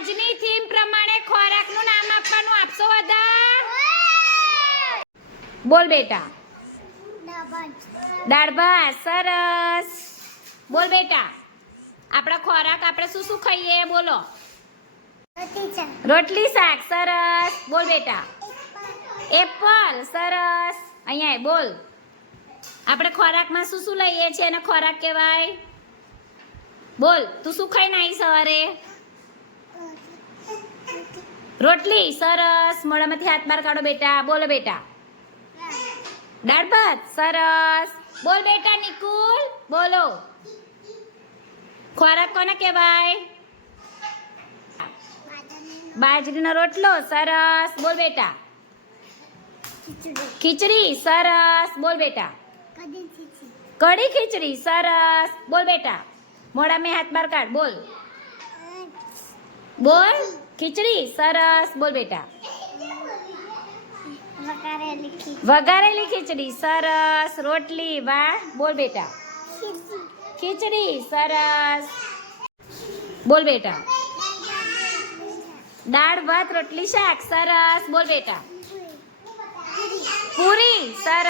આજની થીમ પ્રમાણે ખોરાકનું નામ આપવાનું આપશો બધા? બોલ બેટા. દાળ ભાત. સરસ. બોલ બેટા. આપણા ખોરાક આપણે શું શું ખાઈએ બોલો? રોટલી શાક. સરસ. બોલ બેટા. એપલ. સરસ. અહીંયા બોલ. આપણે ખોરાકમાં શું શું લઈએ છીએ અને ખોરાક કહેવાય? બોલ. તું શું ખાઈને આવી સવારે? રોટલી. સરસ. મોઢામાંથી હાથ બહાર કાઢો બેટા. બોલો બેટા. દાળ ભાત. સરસ. બોલ બેટા નિકુલ. બોલો. ખોરાક કોને કહેવાય? બાજરીનો રોટલો. સરસ. બોલ બેટા. ખીચડી. સરસ. બોલ બેટા. કઢી ખીચડી. સરસ. બોલ બેટા. મોઢામાં હાથ બહાર કાઢ. બોલ. બોલ. ખીચડી. સરસ. બોલ બેટા. વઘારેલી ખીચડી. સરસ. રોટલી. વાહ. બોલ બેટા. ખીચડી. સરસ. બોલ બેટા. દાળ ભાત રોટલી શાક. સરસ. બોલ બેટા. પૂરી. સરસ.